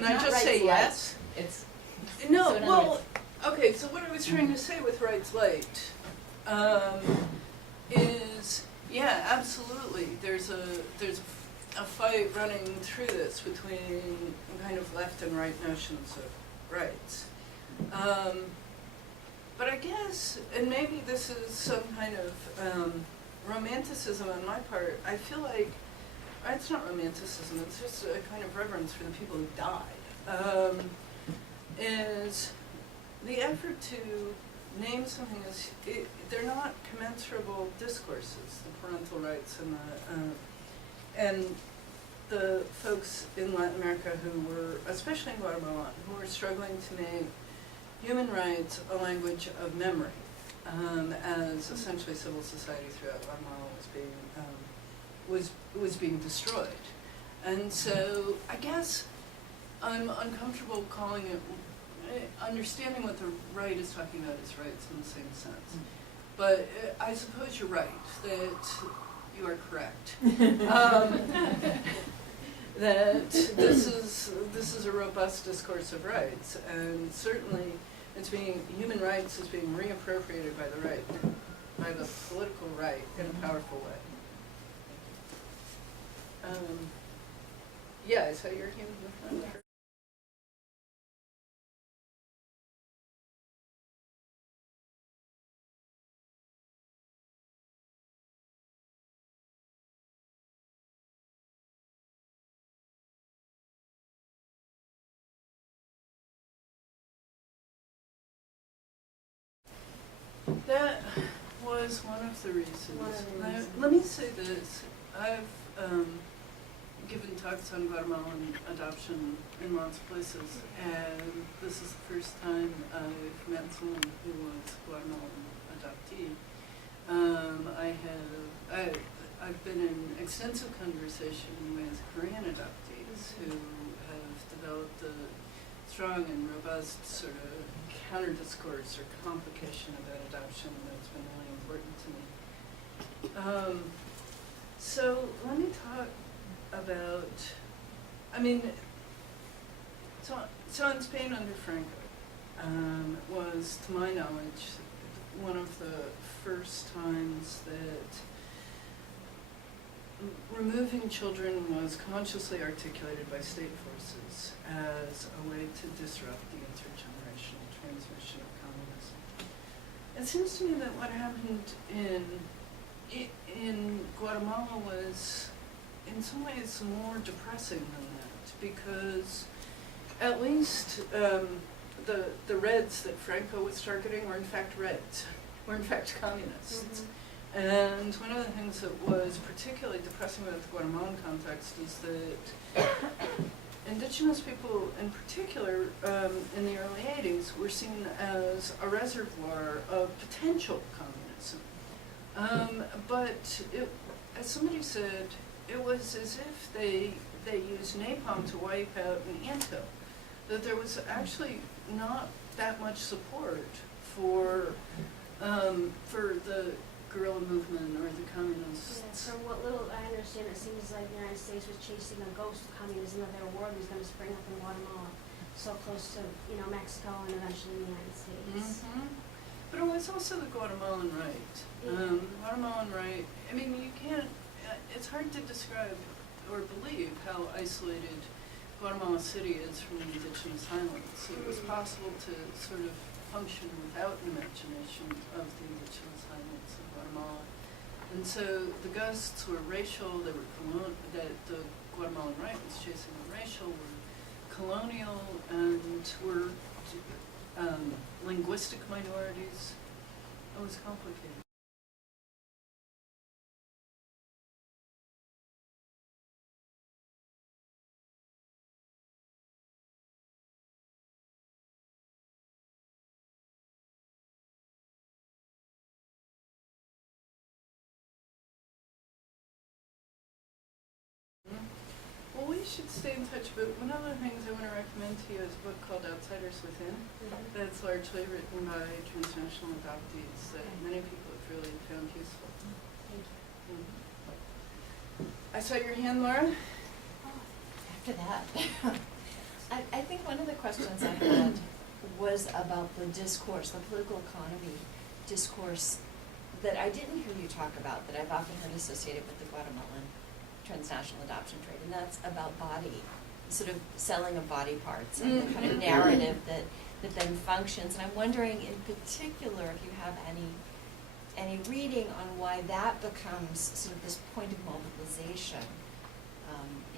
Can I just say yes? It's No, so in other well, words- okay, so what I was trying to say with rights light is, yeah, absolutely, there's a fight running through this between kind of left and right notions of rights. But I guess, and maybe this is some kind of romanticism on my part, I feel like, it's not romanticism, it's just a kind of reverence for the people who died, is the effort to name something as, they're not commensurable discourses, the parental rights and the folks in Latin America who were, especially in Guatemala, who were struggling to make human rights a language of memory, as essentially civil society throughout Guatemala was being destroyed. And so I guess I'm uncomfortable calling it, understanding what the right is talking about is rights in the same sense. But I suppose you're right, that you are correct. That this is a robust discourse of rights, and certainly human rights is being reappropriated by the right, by the political right in a powerful way. Yeah, I saw your hand in the front. That was one of the reasons. Let me say this. I've given talks on Guatemalan adoption in lots of places, and this is the first time I've met someone who was Guatemalan adoptee. I've been in extensive conversation with Korean adoptees who have developed a strong and robust sort of counter-discourse or complication about adoption that's been really important to me. So let me talk about, so in Spain under Franco was, to my knowledge, one of the first times that removing children was consciously articulated by state forces as a way to disrupt the intergenerational transmission of communism. It seems to me that what happened in Guatemala was, in some ways, more depressing than that, because at least the Reds that Franco was targeting were in fact Reds, were in fact communists. Mm-hmm. And one of the things that was particularly depressing about the Guatemalan context is that indigenous people in particular in the early 80s were seen as a reservoir of potential communism. But as somebody said, it was as if they used napalm to wipe out an anthill, that there was actually not that much support for the guerrilla movement or the communists. Yeah, from what little I understand, it seems like the United States was chasing a ghost of communism, that their war was going to spring up in Guatemala, so close to Mexico and eventually the United States. Mm-hmm. But it was also the Guatemalan right. Yeah. Guatemalan right. I mean, you can't. It's hard to describe or believe how isolated Guatemala City is from indigenous highlands. It was possible to sort of function without an imagination of the indigenous highlands of Guatemala. And so the ghosts were racial, they were that the Guatemalan right was chasing the racial, were colonial, and were linguistic minorities. It was complicated. Well, we should stay in touch, but one of the things I want to recommend to you is a book called Outsiders Within. Mm-hmm. That's largely written by transnational adoptees that many people have really found useful. Thank you. Mm-hmm. I saw your hand, Laura. After that. I think one of the questions I had was about the discourse, the political economy discourse that I didn't hear you talk about, that I've often heard associated with the Guatemalan transnational adoption trade, and that's about body, sort of selling of body parts, and the kind of narrative that then functions. And I'm wondering in particular if you have any reading on why that becomes sort of this point of mobilization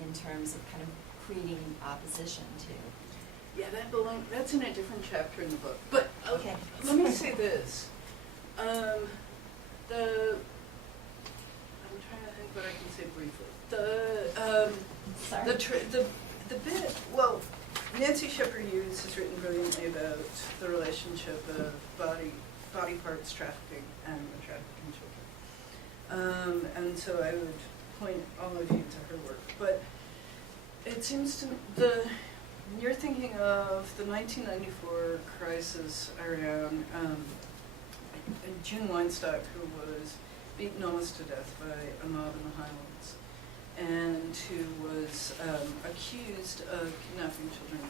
in terms of kind of creating opposition to. Yeah, that's in a different chapter in the book. But Okay. Let me say this. I'm trying to think what I can say briefly. Sorry. The bit, well, Nancy Shepherd Hughes has written brilliantly about the relationship of body parts trafficking and the trafficking children. And so I would point all of you to her work. But it seems to you're thinking of the 1994 crisis around June Weinstock, who was beaten almost to death by a mob in the Highlands, and who was accused of kidnapping children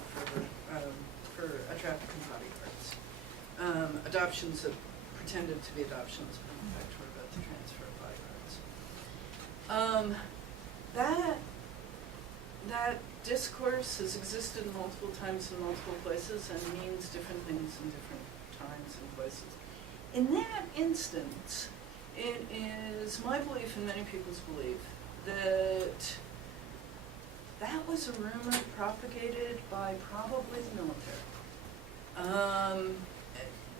for a traffic in body parts. Adoptions that pretended to be adoptions, but in fact were about the transfer of body parts. That discourse has existed multiple times in multiple places and means different things in different times and places. In that instance, it is my belief and many people's belief that that was a rumor propagated by probably the military.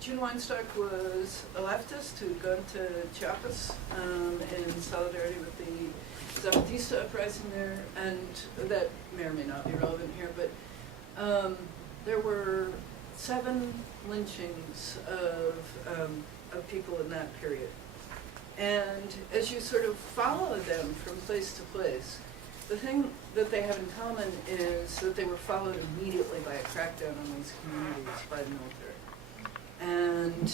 June Weinstock was a leftist who had gone to Chiapas in solidarity with the Zapatista uprising there, and that may or may not be relevant here, but there were 7 lynchings of people in that period. And as you sort of follow them from place to place, the thing that they have in common is that they were followed immediately by a crackdown on these communities by the military. And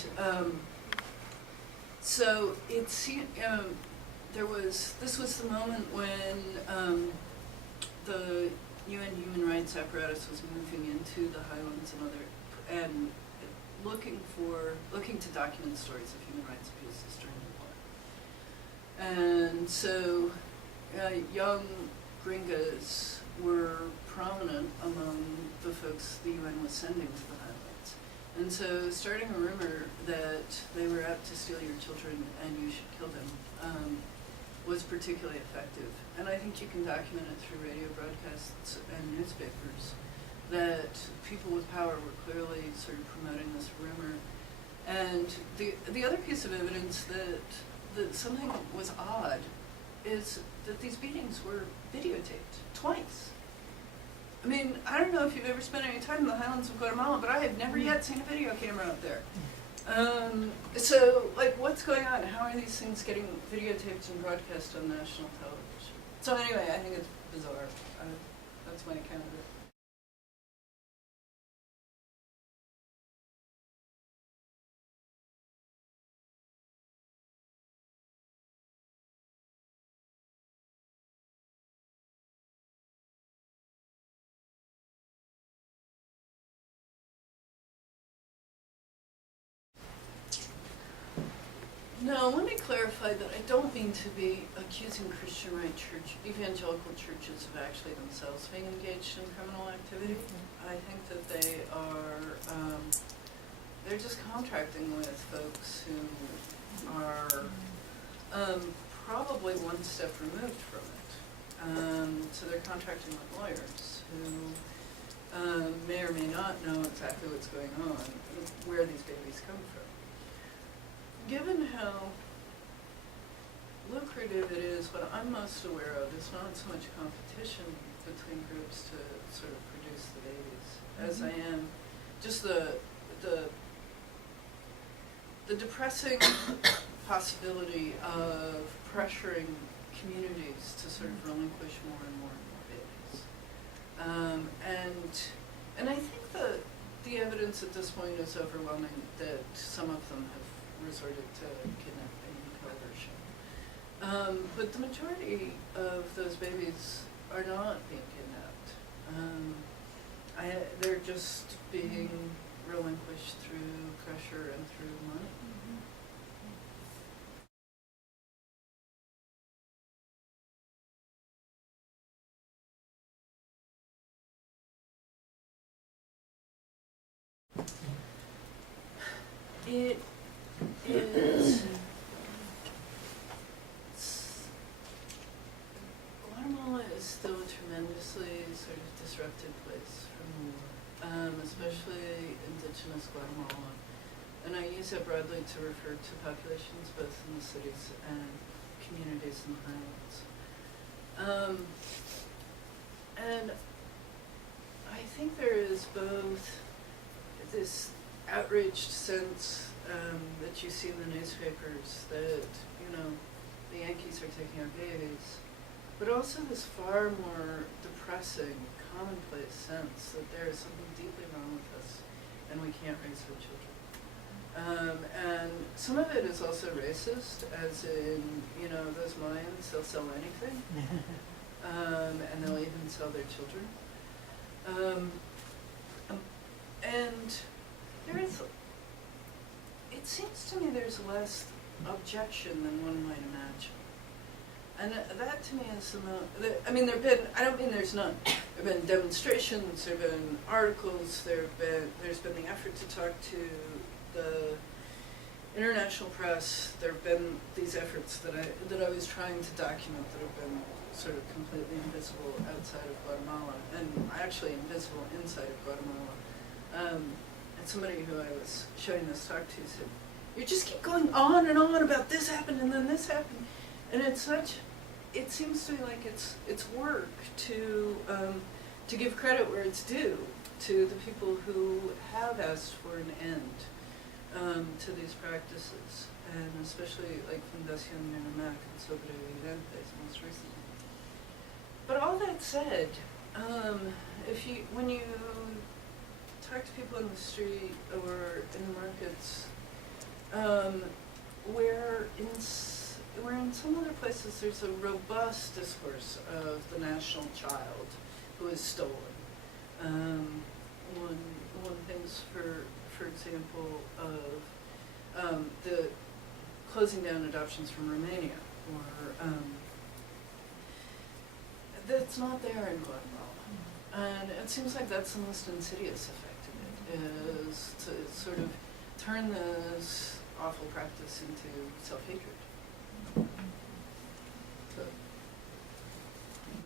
so it seemed, this was the moment when the UN human rights apparatus was moving into the Highlands and looking to document stories of human rights abuses during the war. And so young gringas were prominent among the folks the UN was sending to the Highlands. And so starting a rumor that they were out to steal your children and you should kill them was particularly effective. And I think you can document it through radio broadcasts and newspapers that people with power were clearly sort of promoting this rumor. And the other piece of evidence that something was odd is that these beatings were videotaped twice. I mean, I don't know if you've ever spent any time in the Highlands of Guatemala, but I have never yet seen a video camera out there. So, like, what's going on? How are these things getting videotaped and broadcast on national television? So anyway, I think it's bizarre. That's my account of it. No, let me clarify that I don't mean to be accusing Christian right church, evangelical churches of actually themselves being engaged in criminal activity. I think that they are, they're just contracting with folks who are probably one step removed from it. So they're contracting with lawyers who may or may not know exactly what's going on, where these babies come from. Given how lucrative it is, what I'm most aware of is not so much competition between groups to sort of produce the babies, as I am just the depressing possibility of pressuring communities to sort of relinquish more and more babies. And I think the evidence at this point is overwhelming that some of them have resorted to kidnapping and coercion. But the majority of those babies are not being kidnapped. they're just being relinquished through pressure and through money. It is. Guatemala is still a tremendously sort of disrupted place from war, especially indigenous Guatemala. And I use that broadly to refer to populations both in the cities and communities in the highlands. And I think there is both this outraged sense that you see in the newspapers that, you know, the Yankees are taking our babies, but also this far more depressing, commonplace sense that there is something deeply wrong with us and we can't raise our children. And some of it is also racist, as in, you know, those Mayans, they'll sell anything, and they'll even sell their children. And there is, it seems to me there's less objection than one might imagine. And that to me is the most, I mean, there've been, I don't mean there's none. There've been demonstrations, there've been articles, there's been the effort to talk to the international press. There've been these efforts that I was trying to document that have been sort of completely invisible outside of Guatemala, and actually invisible inside of Guatemala. And somebody who I was showing this talk to said, "You just keep going on and on about this happened and then this happened," and it's such. It seems to me like it's work to give credit where it's due to the people who have asked for an end to these practices, and especially like Fundación Nirmac and Sobrevivientes most recently. But all that said, when you talk to people in the street or in the markets, where in some other places there's a robust discourse of the national child who is stolen. One thinks, for example, of the closing down adoptions from Romania, or that's not there in Guatemala. And it seems like that's the most insidious effect of it, is to sort of turn this awful practice into self-hatred.